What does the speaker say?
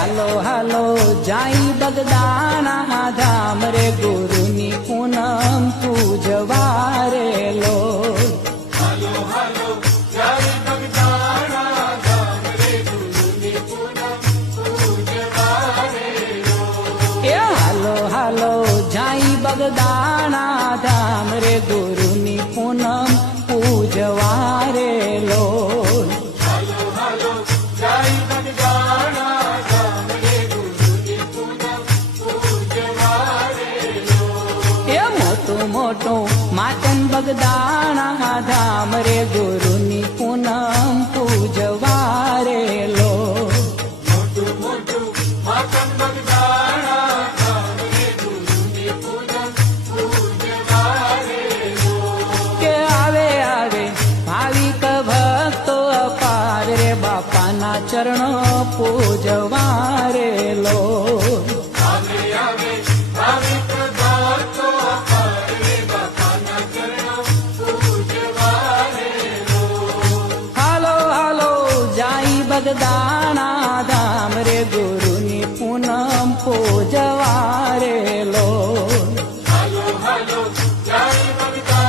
હાલો હાલો જાય બગદાણા ધામ રે ગુરુની પૂનમ પૂજવા રે લો હાલો હાલો જાય બગદાણા ધામ રે ગુરુની પૂનમ પૂજવા રે લો મોટું માતન બગદાણા ધામ રે ગુરુની પૂનમ પૂજવા રે લો કે આવે આવે ભાવિક ભક્તો અપાર રે બાપાના ચરણો પૂજવા રે લો બગદાણા ધામ રે ગુરુની પૂનમ પૂજવા રે લો હાલો હાલો જાય બગદાણા